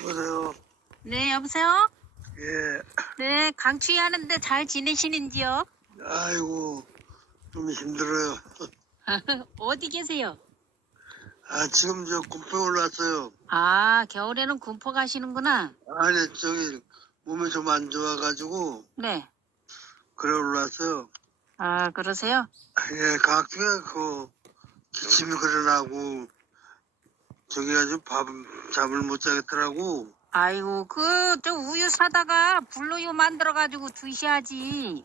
여보세요? 네, 여보세요? 예. 네, 강추위 하는데 잘 지내시는지요? 아이고, 좀 힘들어요. 어디 계세요? 지금 저 군포 올라왔어요. 아, 겨울에는 군포 가시는구나. 아니, 저기, 몸이 좀 안 좋아가지고, 네. 그래 올라왔어요. 아, 그러세요? 예, 가끔가 기침이 그러나고, 저기 아주 잠을 못 자겠더라고. 아이고, 저 우유 사다가 불로유 만들어가지고 드셔야지.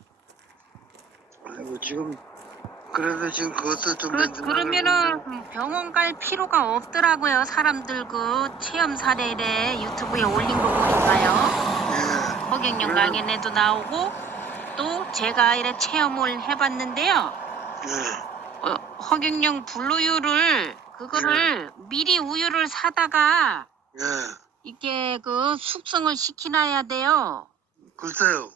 아이고, 지금, 그래도 지금 그것도 좀 그러면은 병원 갈 필요가 없더라고요. 사람들 체험 사례래 유튜브에 올린 거 보니까요. 예. 허경영 강연에도 나오고, 또 제가 이래 체험을 해봤는데요. 예. 허경영 불우유를 그거를 미리 우유를 사다가 예. 이게 숙성을 시키놔야 돼요. 글쎄요.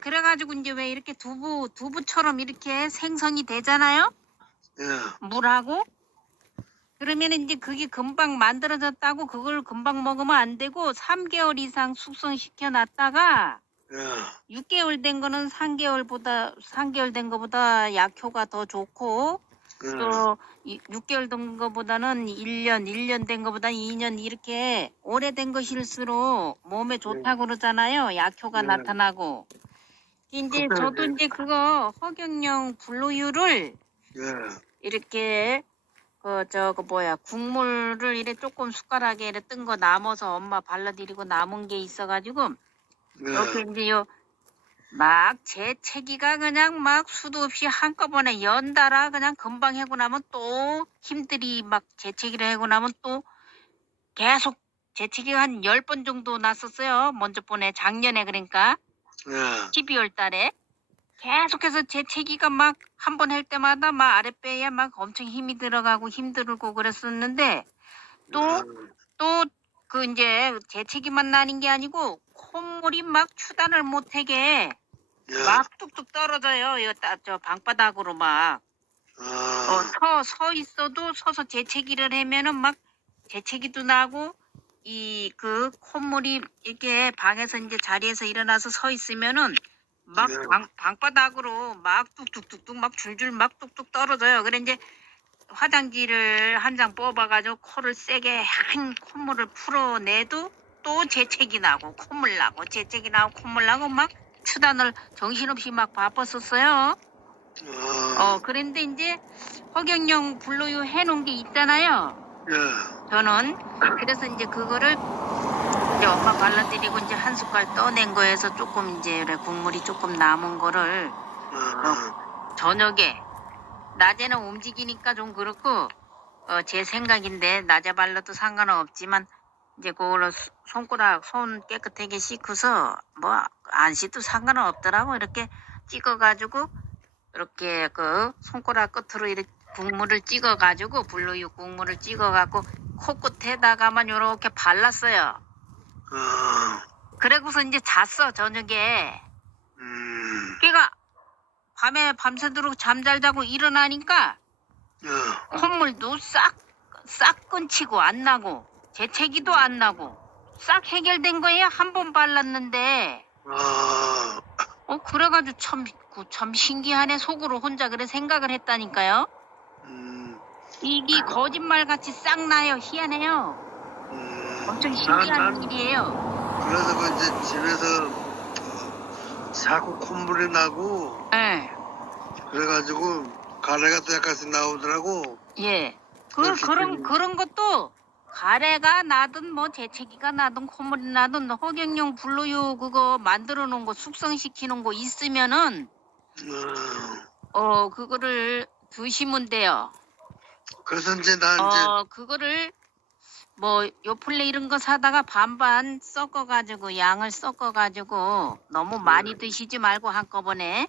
그래가지고 이제 왜 이렇게 두부처럼 이렇게 생성이 되잖아요. 예. 물하고. 그러면 이제 그게 금방 만들어졌다고 그걸 금방 먹으면 안 되고 3개월 이상 숙성시켜 놨다가 예. 6개월 된 거는 3개월 된 거보다 약효가 더 좋고, 예. 또 6개월 된 거보다는 1년 된 거보다 2년 이렇게 오래된 것일수록 몸에 좋다고 그러잖아요. 약효가 나타나고. 이제 저도 이제 그거 허경영 불우유를 예. 이렇게 국물을 이래 조금 숟가락에 이래 뜬 거 남아서 엄마 발라드리고 남은 게 있어가지고 예. 이렇게 이제 막 재채기가 그냥 막 수도 없이 한꺼번에 연달아 그냥 금방 하고 나면 또 힘들이 막 재채기를 하고 나면 또 계속 재채기가 한 10번 정도 났었어요. 먼저 번에 작년에 그러니까 예. 12월 달에 계속해서 재채기가 막 한 번 할 때마다 막 아랫배에 막 엄청 힘이 들어가고 힘들고 그랬었는데 또 이제 재채기만 나는 게 아니고 콧물이 막 추단을 못하게 예. 막 뚝뚝 떨어져요. 저 방바닥으로 막. 서 있어도 서서 재채기를 하면은 막 재채기도 나고 콧물이 이렇게 방에서 이제 자리에서 일어나서 서 있으면은 막 방바닥으로 막 뚝뚝뚝뚝 막 줄줄 막 뚝뚝 떨어져요. 그래 이제 화장지를 한 장 뽑아가지고 코를 세게 한 콧물을 풀어내도 또 재채기 나고 콧물 나고 재채기 나고 콧물 나고 막 추단을 정신없이 막 바빴었어요. 그런데 이제 허경영 불로유 해놓은 게 있잖아요. 예. 저는 그래서 이제 그거를 이제 엄마 발라드리고 이제 한 숟갈 떠낸 거에서 조금 이제 국물이 조금 남은 거를 저녁에 낮에는 움직이니까 좀 그렇고 제 생각인데 낮에 발라도 상관은 없지만 이제 그걸로 손 깨끗하게 씻고서 뭐 안 씻도 상관은 없더라고. 이렇게 찍어가지고 이렇게 손가락 끝으로 이렇게 국물을 찍어가지고 불로유 국물을 찍어갖고 코끝에다가만 요렇게 발랐어요. 그래고서 이제 잤어 저녁에. 걔가 밤새도록 잠잘 자고 일어나니까 콧물도 싹 끊치고 안 나고 재채기도 안 나고 싹 해결된 거예요. 한 번 발랐는데. 그래가지고 참 신기하네. 속으로 혼자 그래 생각을 했다니까요. 이게 거짓말같이 싹 나요. 희한해요. 엄청 신기한 일이에요. 그래서 이제 집에서 자꾸 콧물이 나고, 네. 그래가지고 가래가 또 약간씩 나오더라고. 예. 그런 것도 가래가 나든 뭐 재채기가 나든 콧물이 나든 허경영 불로유 그거 만들어 놓은 거 숙성시키는 거 있으면은 그거를 드시면 돼요. 그래서 이제 난 이제 그거를 뭐 요플레 이런 거 사다가 반반 섞어가지고 양을 섞어가지고 너무 많이 드시지 말고 한꺼번에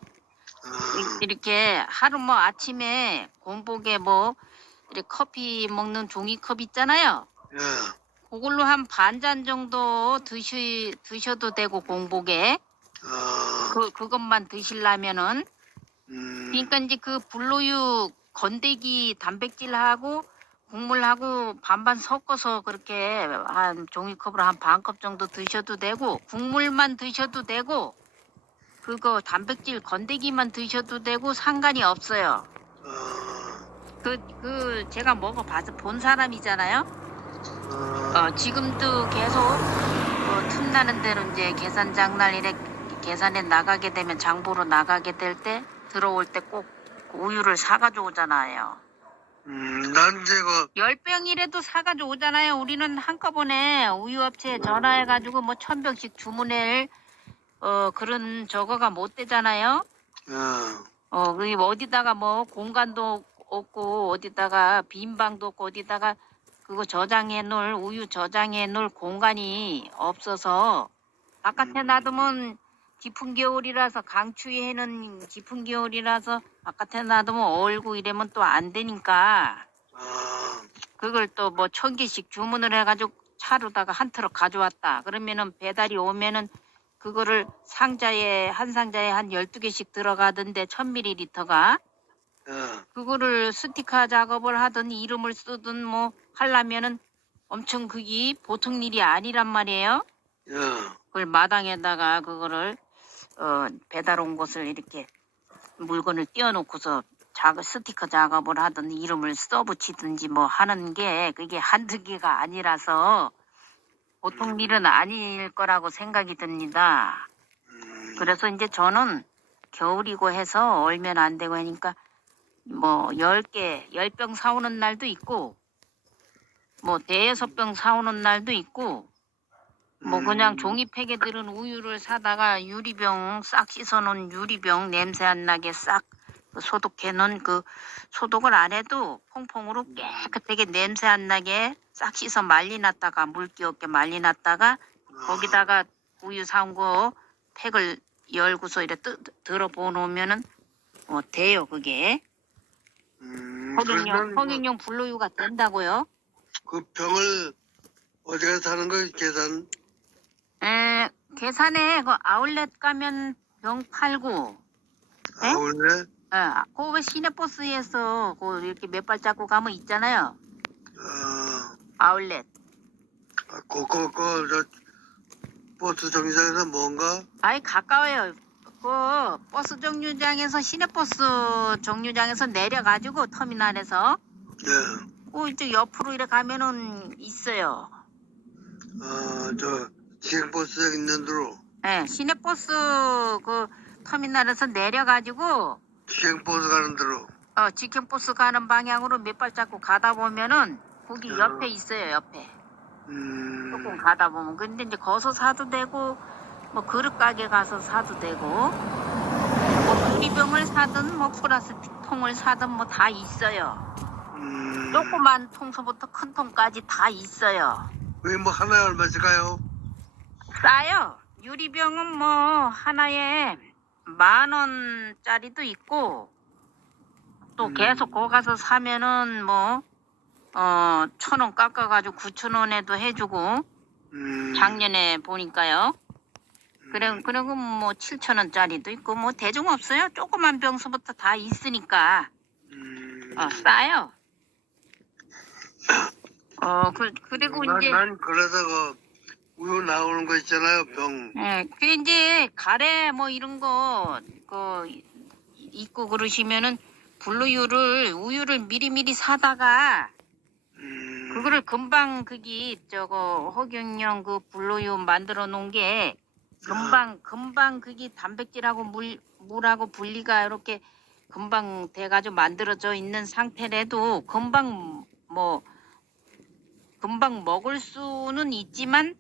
이렇게 하루 뭐 아침에 공복에 뭐 이렇게 커피 먹는 종이컵 있잖아요. 예. 그걸로 한 반 잔 정도 드셔도 되고 공복에 그것만 드시려면은 그러니까 이제 그 불로유 건더기 단백질하고 국물하고 반반 섞어서 그렇게 한 종이컵으로 한 반 컵 정도 드셔도 되고, 국물만 드셔도 되고, 그거 단백질 건더기만 드셔도 되고 상관이 없어요. 제가 먹어봐서 본 사람이잖아요. 지금도 계속 틈나는 대로 이제 계산장 날 이래 계산에 나가게 되면 장보러 나가게 될 때 들어올 때 꼭 우유를 사가지고 오잖아요. 난 제가 10병이라도 사가지고 오잖아요. 우리는 한꺼번에 우유업체에 전화해가지고 뭐 1000병씩 주문할 그런 저거가 못 되잖아요. 그게 어디다가 뭐 공간도 없고 어디다가 빈 방도 없고 어디다가 그거 우유 저장해 놓을 공간이 없어서 바깥에 놔두면 짚은 겨울이라서 강추위에는 짚은 겨울이라서 바깥에 놔두면 얼고 이러면 또 안 되니까 그걸 또 뭐 1000개씩 주문을 해가지고 차로다가 한 트럭 가져왔다. 그러면은 배달이 오면은 그거를 한 상자에 한 12개씩 들어가던데 1000ml가 그거를 스티커 작업을 하든 이름을 쓰든 뭐 하려면은 엄청 그게 보통 일이 아니란 말이에요. 그걸 마당에다가 그거를 배달 온 것을 이렇게 물건을 띄워놓고서 스티커 작업을 하든 이름을 써붙이든지 뭐 하는 게 그게 한두 개가 아니라서 보통 일은 아닐 거라고 생각이 듭니다. 그래서 이제 저는 겨울이고 해서 얼면 안 되고 하니까 뭐 10병 사오는 날도 있고 뭐 5-6병 사오는 날도 있고 뭐 그냥 종이팩에 들은 우유를 사다가 유리병 싹 씻어놓은 유리병 냄새 안 나게 싹 소독해 놓은 그 소독을 안 해도 퐁퐁으로 깨끗하게 냄새 안 나게 싹 씻어 말리놨다가 물기 없게 말리놨다가 거기다가 우유 사온 거 팩을 열고서 이렇게 들어보놓으면은 돼요 그게. 성인용 분로유가 된다고요? 그 병을 어디 가서 사는 거 계산? 계산에 그 아울렛 가면 병 팔고. 아울렛? 그 시내버스에서 그 이렇게 몇 발자국 가면 있잖아요. 아울렛. 저 버스 정류장에서 뭔가? 아이 가까워요. 그 버스 정류장에서 시내버스 정류장에서 내려가지고 터미널에서. 이쪽 옆으로 이렇게 가면은 있어요. 저 시내버스 있는 데로. 네, 시내버스 그 터미널에서 내려가지고. 직행버스 가는 데로. 직행버스 가는 방향으로 몇 발자국 가다 보면은 거기 옆에 있어요, 옆에. 조금 가다 보면. 근데 이제 거기서 사도 되고, 뭐 그릇 가게 가서 사도 되고, 뭐 유리병을 사든 뭐 플라스틱 통을 사든 뭐 다 있어요. 조그만 통서부터 큰 통까지 다 있어요. 왜 뭐 하나에 얼마씩가요? 싸요. 유리병은 뭐 하나에 10,000원짜리도 있고 또 계속 거기 가서 사면은 뭐 1,000원 깎아가지고 9,000원에도 해주고 작년에 보니까요. 그리고 뭐 7,000원짜리도 있고 뭐 대중 없어요. 조그만 병서부터 다 있으니까 싸요. 그리고 이제 난 그래서 그 우유 나오는 거 있잖아요, 병. 그 이제 가래 뭐 이런 거 있고 그러시면은 우유를 미리미리 사다가 그거를 금방 허경영 그 분로유 만들어 놓은 게 금방 그게 단백질하고 물하고 분리가 이렇게 금방 돼가지고 만들어져 있는 상태라도 금방 먹을 수는 있지만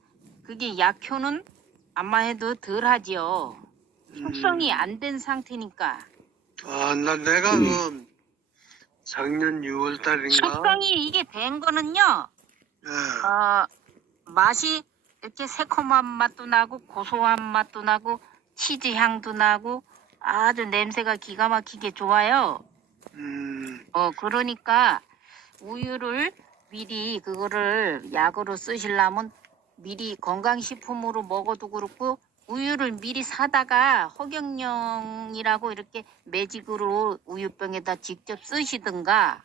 그게 약효는 아마 해도 덜하지요. 숙성이 안 된 상태니까. 내가 그 작년 6월 달인가? 숙성이 이게 된 거는요. 맛이 이렇게 새콤한 맛도 나고 고소한 맛도 나고 치즈 향도 나고 아주 냄새가 기가 막히게 좋아요. 그러니까 우유를 미리 그거를 약으로 쓰시려면 미리 건강식품으로 먹어도 그렇고 우유를 미리 사다가 허경영이라고 이렇게 매직으로 우유병에다 직접 쓰시든가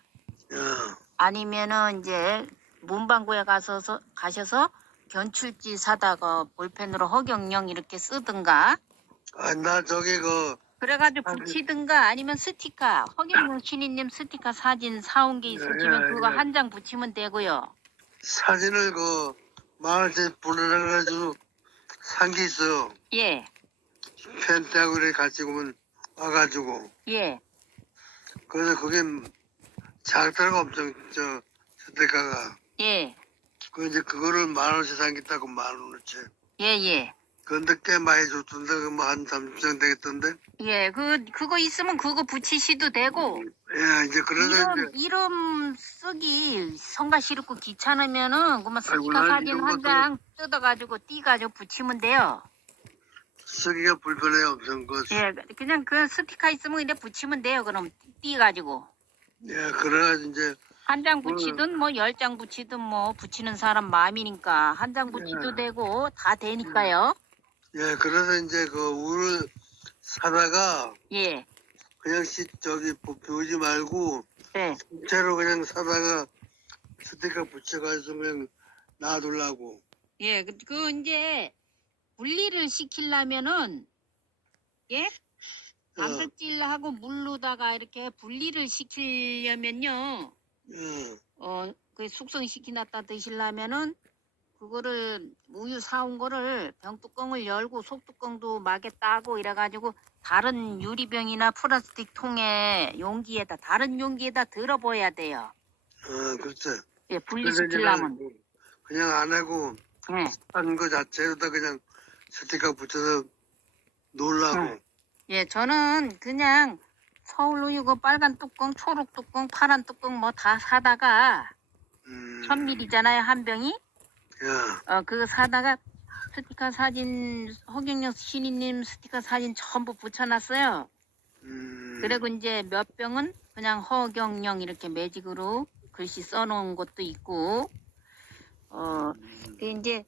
아니면은 이제 문방구에 가셔서 견출지 사다가 볼펜으로 허경영 이렇게 쓰든가. 아, 나 저기 그래가지고 아니, 붙이든가 아니면 스티커, 허경영 신인님 스티커 사진 사온 게 예, 있으시면 그거 예. 한 장 붙이면 되고요. 사진을 만원짜리 보내가지고 산 게 있어요. 예, 펜트하고 이렇게 같이 오면 와가지고. 예, 그래서 그게 작더라고 엄청 스테카가. 예, 이제 그거를 10,000원씩 산겠다고 10,000원어치. 예, 예. 근데 꽤 많이 줬던데 한 30장 되겠던데. 예, 그거 있으면 그거 붙이시도 되고, 예, 이제 그래서 이름 쓰기 성가 싫고 귀찮으면은, 그만 스티커 아이고, 난 사진 이런 한 것도- 장 뜯어가지고 띄가지고 붙이면 돼요. 쓰기가 불편해요 엄청 예, 그냥 그 스티커 있으면 이제 붙이면 돼요. 그럼 띄가지고. 예, 그래가지고 이제 한 장 붙이든 뭐 10장 붙이든 뭐 붙이는 사람 마음이니까 한 장 붙이도 예. 되고 다 되니까요. 예, 그래서 이제 우를 사다가 예, 그냥 비우지 말고 네. 실제로 그냥 사다가 스티커 붙여가지고 그냥 놔두려고. 예, 그 이제 분리를 시키려면은 예, 단백질하고 물로다가 이렇게 분리를 시키려면요. 예, 그 숙성시키놨다 드시려면은 그거를 우유 사온 거를 병뚜껑을 열고 속뚜껑도 막에 따고 이래가지고 다른 유리병이나 플라스틱 통에 용기에다 다른 용기에다 들어버려야 돼요. 그렇죠. 예, 그래서 분리시키려면. 그냥 안 하고 예, 한 거 자체로다 그냥 스티커 붙여서 놓으려고. 예, 저는 그냥 서울우유 그 빨간 뚜껑, 초록 뚜껑, 파란 뚜껑 뭐 다 사다가 1000ml잖아요 한 병이. 예, 그거 사다가 스티커 사진 허경영 신인님 스티커 사진 전부 붙여놨어요. 그리고 이제 몇 병은 그냥 허경영 이렇게 매직으로 글씨 써놓은 것도 있고, 이제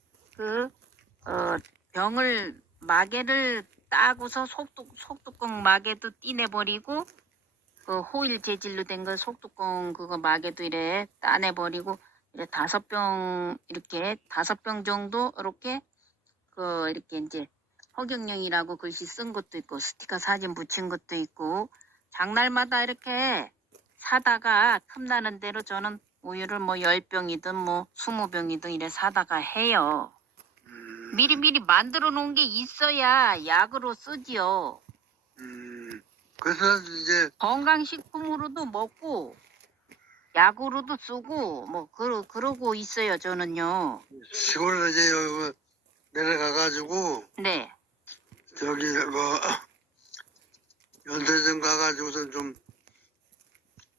병을 마개를 따고서 속뚜껑 마개도 띠내버리고, 그 호일 재질로 된 거 속뚜껑 그거 마개도 이래 따내버리고, 이래 5병 이렇게 5병 정도 이렇게 이렇게 이제 허경영이라고 글씨 쓴 것도 있고 스티커 사진 붙인 것도 있고 장날마다 이렇게 사다가 틈나는 대로 저는 우유를 뭐 10병이든 뭐 20병이든 이래 사다가 해요. 미리미리 만들어 놓은 게 있어야 약으로 쓰지요. 그래서 이제 건강식품으로도 먹고 약으로도 쓰고 뭐 그러고 있어요 저는요. 시골에 이제 여기 내려가가지고 네. 저기 연세점 가가지고서 좀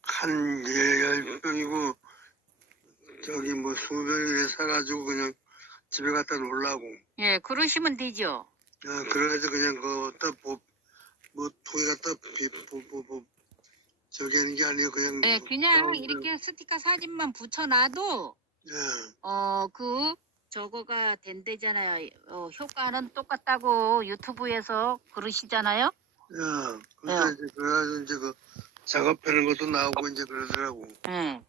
한 10병이고 저기 뭐 20병이 사가지고 그냥 집에 갖다 놓으려고. 예, 그러시면 되죠. 그래가지고 그냥 통에 갖다 저기 하는 게 아니고 그냥. 예, 그냥 이렇게 스티커 사진만 붙여놔도 예. 저거가 된대잖아요. 효과는 똑같다고 유튜브에서 그러시잖아요. 예. 그래서 이제 그래가지고 이제 작업하는 것도 나오고 이제 그러더라고. 예.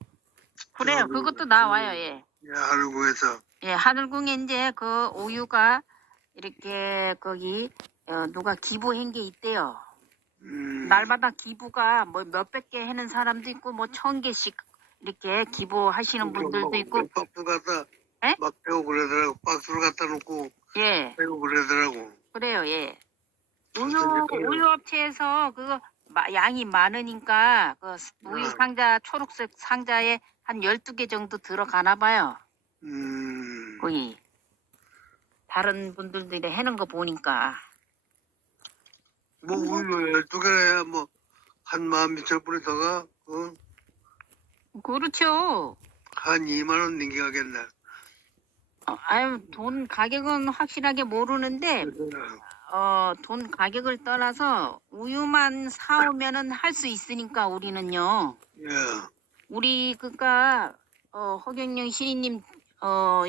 그래요. 그것도 나와요. 예. 예, 하루구에서. 예, 하늘궁에 이제 그 우유가 이렇게 거기 누가 기부한 게 있대요. 날마다 기부가 뭐 몇백 개 하는 사람도 있고 뭐 1000개씩 이렇게 기부하시는 분들도 있고. 박스 갖다 예? 막 빼고 그러더라고. 박스로 갖다 놓고 예. 빼고 그러더라고. 그래요. 예. 우유 업체에서 그거 양이 많으니까 그 우유 상자 초록색 상자에 한 12개 정도 들어가나 봐요. 거기 다른 분들도 해는 거 보니까. 뭐 우유 12개야 뭐 한 12,000불이 더가 그렇죠. 한 2만 원 넘겨가겠네. 아유, 돈 가격은 확실하게 모르는데 돈 가격을 떠나서 우유만 사오면은 할 수 있으니까 우리는요. 예. 우리 그니까 허경영 신인님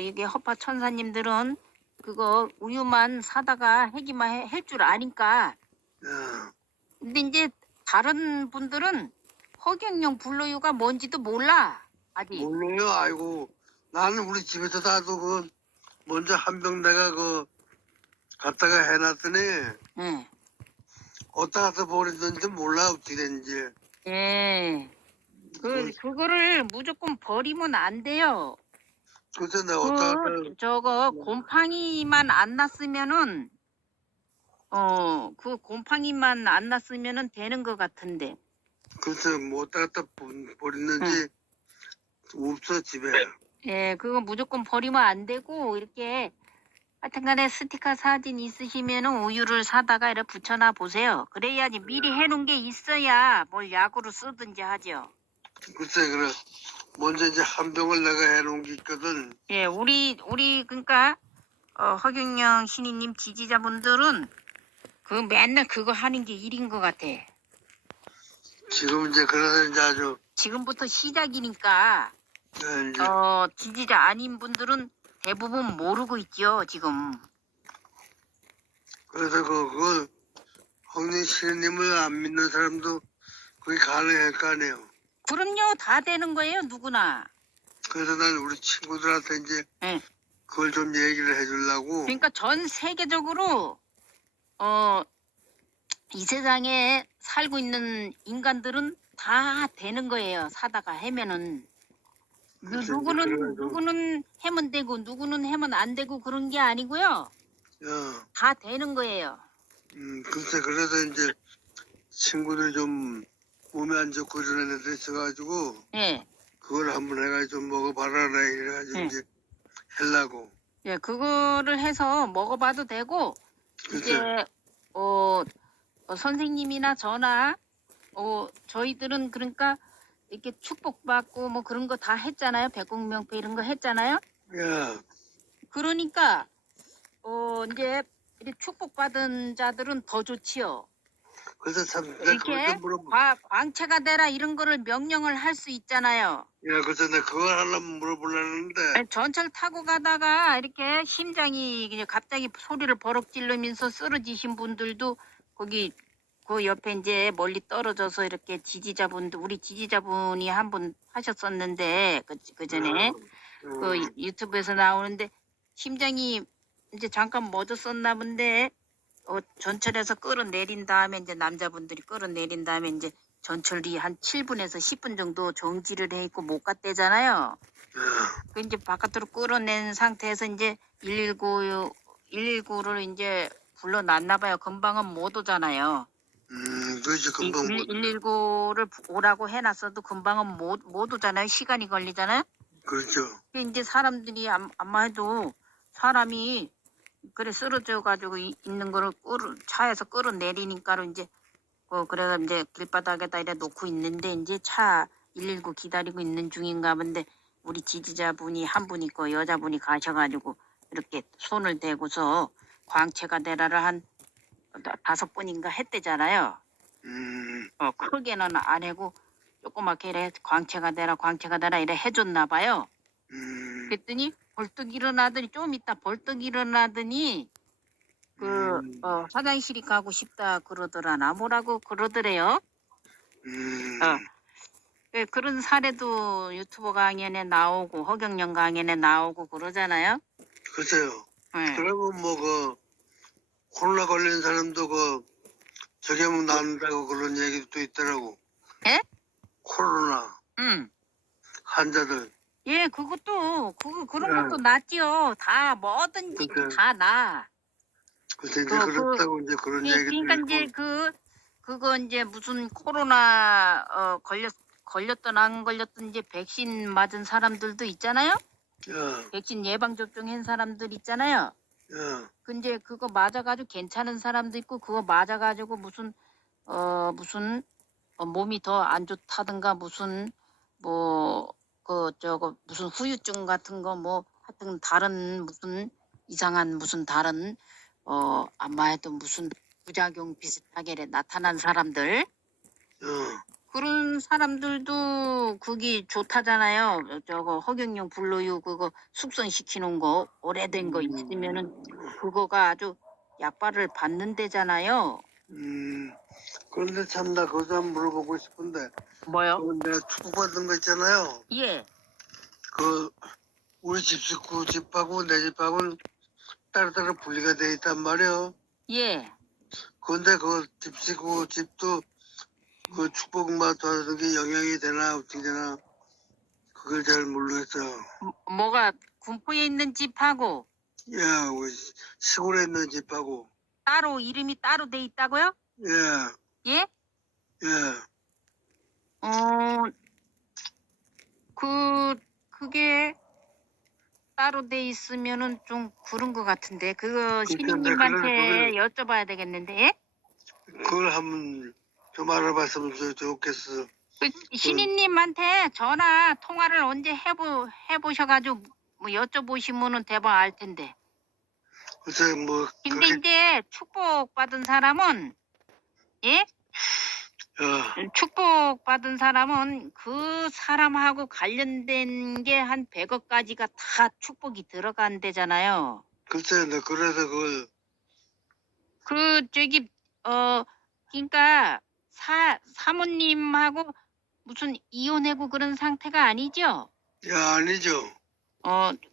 이게 허파 천사님들은 그거 우유만 사다가 해기만 할 줄 아니까. 예. 근데 이제 다른 분들은 허경영 불로유가 뭔지도 몰라. 아직. 몰라요. 아이고, 나는 우리 집에서 다도 먼저 한 병 내가 갖다가 해놨더니, 응. 어디다 갖다 버리든지 몰라, 어떻게 된지. 예. 그거를 무조건 버리면 안 돼요. 그래서 내가 어디다 갖다, 저거 곰팡이만 안 났으면은 그 곰팡이만 안 났으면은 되는 것 같은데. 그래서 뭐 어디다 갖다 버리는지 없어, 집에. 예, 그거 무조건 버리면 안 되고 이렇게 하여튼간에 스티커 사진 있으시면은 우유를 사다가 이렇게 붙여놔 보세요. 그래야지 미리 해놓은 게 있어야 뭘 약으로 쓰든지 하죠. 글쎄, 그래. 먼저 이제 한 병을 내가 해놓은 게 있거든. 예, 우리 그러니까 허경영 신이님 지지자분들은 그 맨날 그거 하는 게 일인 것 같아. 지금 이제 그래서 이제 아주, 지금부터 시작이니까 이제, 지지자 아닌 분들은 대부분 모르고 있죠 지금. 그래서 그걸, 황린 시인님을 안 믿는 사람도 그게 가능할 거 아니에요. 그럼요, 다 되는 거예요 누구나. 그래서 난 우리 친구들한테 이제 예. 그걸 좀 얘기를 해주려고. 그러니까 전 세계적으로 이 세상에 살고 있는 인간들은 다 되는 거예요. 사다가 해면은. 그래서 누구는 해면 되고 누구는 해면 안 되고 그런 게 아니고요. 야, 다 되는 거예요. 글쎄, 그래서 이제 친구들이 좀 몸에 안 좋고 이런 애들 있어가지고, 예. 그걸 한번 해가지고 좀 먹어봐라, 이래가지고 이제 하려고. 예, 그거를 해서 먹어봐도 되고, 글쎄, 이제, 선생님이나 저나, 저희들은 그러니까 이렇게 축복받고 뭐 그런 거 다 했잖아요. 백국명패 이런 거 했잖아요. 야, 그러니까, 이제 이렇게 축복받은 자들은 더 좋지요. 그래서 참, 내가 그걸 이렇게 좀 물어봐. 광채가 되라 이런 거를 명령을 할 수 있잖아요. 야, 그래서 내가 그걸 하려면 물어보려는데, 전철 타고 가다가 이렇게 심장이 그냥 갑자기 소리를 버럭 지르면서 쓰러지신 분들도 거기 그 옆에 이제 멀리 떨어져서 이렇게 우리 지지자분이 한 분 하셨었는데 그 전에 그 유튜브에서 나오는데 심장이 이제 잠깐 멎었었나 본데 전철에서 끌어내린 다음에 이제 남자분들이 끌어내린 다음에 이제 전철이 한 7분에서 10분 정도 정지를 해 있고 못 갔대잖아요. 그 이제 바깥으로 끌어낸 상태에서 이제 119를 이제 불러놨나 봐요. 금방은 못 오잖아요. 그렇지, 금방 못. 119를 오라고 해놨어도 금방은 못 오잖아요. 시간이 걸리잖아요. 그렇죠. 이제 사람들이 아마 해도 사람이 그래 쓰러져 가지고 있는 거를 차에서 끌어내리니까로 이제 그래서 이제 길바닥에다 이래 놓고 있는데 이제 차 119 기다리고 있는 중인가 본데 우리 지지자분이 한 분 있고 여자분이 가셔가지고 이렇게 손을 대고서 광채가 되라를 한 5번인가 했대잖아요. 크게는 안 하고 조그맣게 이래 광채가 되라 이래 해줬나 봐요. 그랬더니 벌떡 일어나더니 좀 이따 벌떡 일어나더니 화장실이 가고 싶다 그러더라나 뭐라고 그러더래요. 그런 사례도 유튜버 강연에 나오고 허경영 강연에 나오고 그러잖아요. 글쎄요. 네. 그러면 코로나 걸린 사람도 저게 낫는다고 그런 얘기도 있더라고. 예? 코로나 환자들. 예, 그런 것도 낫지요. 다 뭐든지 다 나. 글쎄 이제 그렇다고 이제 그런 얘기도 그러니까 있고. 이제 그거 이제 무슨 코로나 걸렸던 안 걸렸던 이제 백신 맞은 사람들도 있잖아요. 백신 예방 접종한 사람들 있잖아요. 근데 그거 맞아가지고 괜찮은 사람도 있고 그거 맞아가지고 무슨 몸이 더 안 좋다든가 무슨 무슨 후유증 같은 거 하여튼 다른 무슨 이상한 무슨 다른 아마도 무슨 부작용 비슷하게 나타난 사람들 그런 사람들도 그게 좋다잖아요. 허경영 불로유 그거 숙성시키는 거 오래된 거 있으면은 그거가 아주 약발을 받는 데잖아요. 그런데 참 나 그것도 한번 물어보고 싶은데. 뭐요? 내가 축복받은 거 있잖아요. 예. 그 우리 집 식구 집하고 내 집하고는 따로따로 분리가 돼 있단 말이야. 예. 그런데 그 집 식구 집도 그 축복만 도와주는 게 영향이 되나 어떻게 되나 그걸 잘 모르겠어요. 뭐가 군포에 있는 집하고 야, 우리 시골에 있는 집하고. 따로 이름이 따로 돼 있다고요? 예, 예? 예. 그게 따로 돼 있으면은 좀 그런 것 같은데 그거 그러니까 신인님한테 여쭤봐야 되겠는데 예? 그걸 한번 좀 알아봤으면 좋겠어. 그 신인님한테 전화 통화를 언제 해보셔가지고 뭐 여쭤보시면은 대박 알 텐데. 글쎄, 뭐, 근데 그렇게, 이제 축복받은 사람은 예? 축복받은 사람은 그 사람하고 관련된 게 한 100억까지가 다 축복이 들어간대잖아요. 글쎄, 나 그래서 그걸, 그러니까 사모님하고 무슨 이혼하고 그런 상태가 아니죠? 야, 아니죠.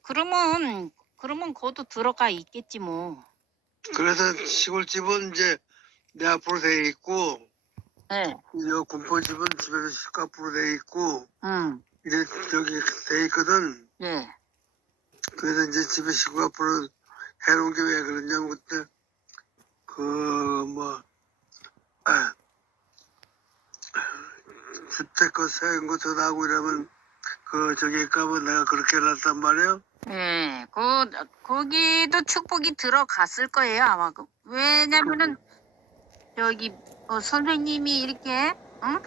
그러면 그것도 들어가 있겠지 뭐. 그래서 시골집은 이제 내 앞으로 돼 있고, 네. 여 군포집은 집에서 식구 앞으로 돼 있고, 응. 이래 저기 돼 있거든. 네. 그래서 이제 집에 식구 앞으로 해놓은 게 왜 그러냐면 그때, 주택 세운 거 더 나고 이러면, 저기 가면 내가 그렇게 해놨단 말이야. 네. 거기도 축복이 들어갔을 거예요, 아마. 왜냐면은, 선생님이 이렇게, 응?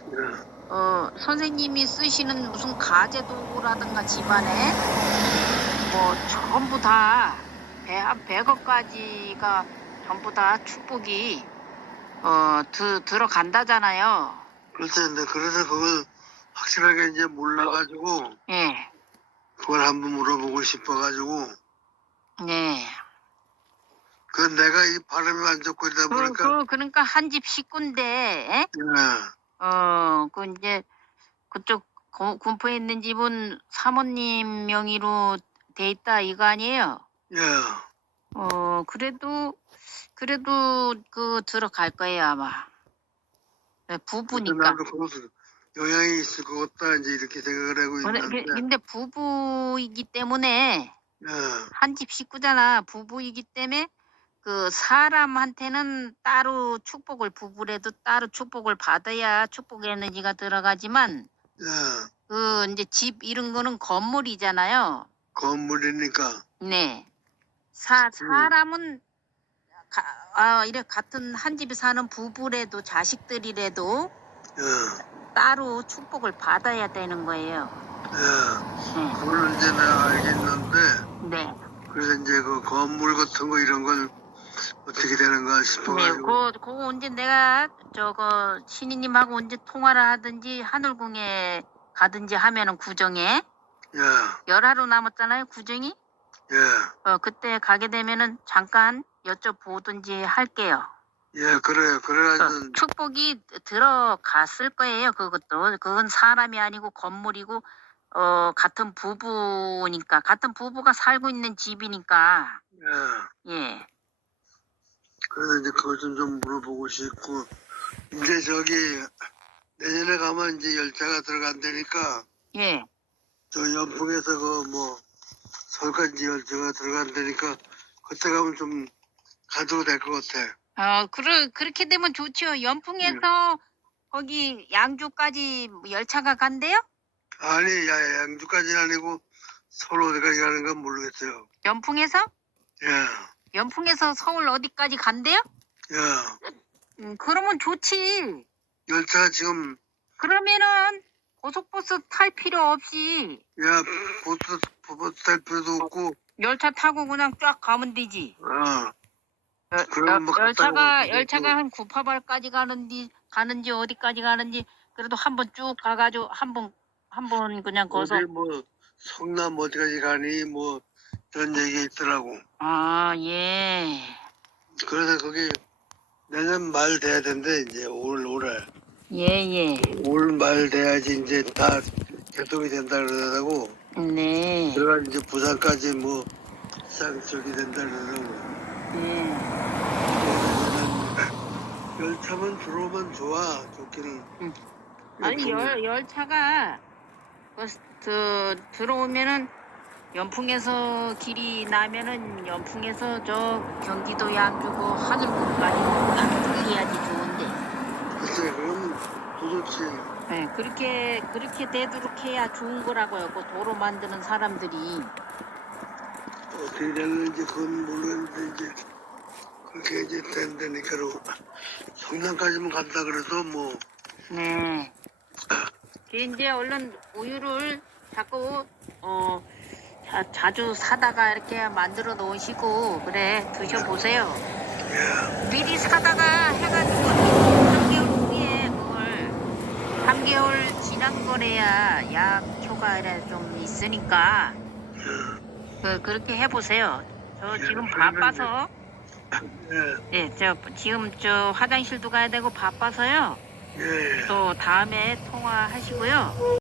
선생님이 쓰시는 무슨 가재 도구라든가 집안에, 뭐, 전부 다, 한 100억까지가 전부 다 축복이, 들어간다잖아요. 그래서 그래서 그걸 확실하게 이제 몰라가지고, 예. 그걸 한번 물어보고 싶어가지고, 네. 그 내가 이 발음이 안 좋고 이러다 보니까, 그러니까 한 집 식구인데, 예? 이제, 그쪽 군포에 있는 집은 사모님 명의로 돼 있다 이거 아니에요? 예. 그래도 들어갈 거예요 아마. 네, 부부니까. 나도 그것은 영향이 있을 것 같다 이제 이렇게 생각을 하고 있는데, 근데 부부이기 때문에 예. 한 집 식구잖아. 부부이기 때문에 그 사람한테는 따로 축복을 부부래도 따로 축복을 받아야 축복 에너지가 들어가지만 예. 이제 집 이런 거는 건물이잖아요. 건물이니까, 네. 사람은 이래 같은 한 집에 사는 부부래도 자식들이라도 예. 따로 축복을 받아야 되는 거예요. 예. 그걸 이제 내가 알겠는데, 네. 그래서 이제 그 건물 같은 거 이런 건 어떻게 되는가 네. 싶어가지고, 그거 언제 내가 신이님하고 언제 통화를 하든지 하늘궁에 가든지 하면은 구정에 예. 열하루 남았잖아요. 구정이. 예. 그때 가게 되면은 잠깐 여쭤보든지 할게요. 예, 그래요. 그래가지고, 축복이 들어갔을 거예요. 그건 사람이 아니고 건물이고 같은 부부니까 같은 부부가 살고 있는 집이니까 예. 예. 그래서 이제 그걸 좀 물어보고 싶고, 이제 저기, 내년에 가면 이제 열차가 들어간다니까, 예. 저 연풍에서 서울까지 열차가 들어간다니까, 그때 가면 좀 가도 될 것 같아. 그렇게 되면 좋죠. 연풍에서 거기 양주까지 열차가 간대요? 아니, 양주까지는 아니고, 서울 어디까지 가는 건 모르겠어요. 연풍에서? 예, 연풍에서 서울 어디까지 간대요? 예. 그러면 좋지. 열차가 지금, 그러면은 고속버스 탈 필요 없이 보트 탈 필요도 없고, 열차 타고 그냥 쫙 가면 되지. 그럼 뭐 갔다 열차가 한 구파발까지 가는지 어디까지 가는지 그래도 한번 쭉 가가지고 한번 그냥 거기서 어디 성남 어디까지 가니 그런 얘기 있더라고. 예. 그래서 거기 내년 말 돼야 된대 이제 올해. 예. 올 말 돼야지 이제 다 개통이 된다 그러더라고. 네. 거기다가 이제 부산까지 뭐 쌍쪽이 된다 그러더라고. 예. 열차만 들어오면 좋아, 좋기는. 아니 열차가 들어오면은 연풍에서 길이 나면은 연풍에서 저 경기도 양주고 하늘까지 해야지 좋은데. 글쎄, 그럼 더 좋지. 네, 그렇게 되도록 해야 좋은 거라고요. 그 도로 만드는 사람들이. 어떻게 됐는지 그건 모르겠는데 이제 그렇게 이제 된다니까로 성남까지만 간다 그래도 뭐. 네. 이제 얼른 우유를 자꾸 자주 사다가 이렇게 만들어 놓으시고 그래 드셔보세요. 예. 미리 사다가 해가지고 3개월 후에 그걸 3개월 지난 거래야 약효가 좀 있으니까 그렇게 해보세요. 저 지금 바빠서 예. 지금 저 화장실도 가야 되고 바빠서요. 예. 또 다음에 통화하시고요.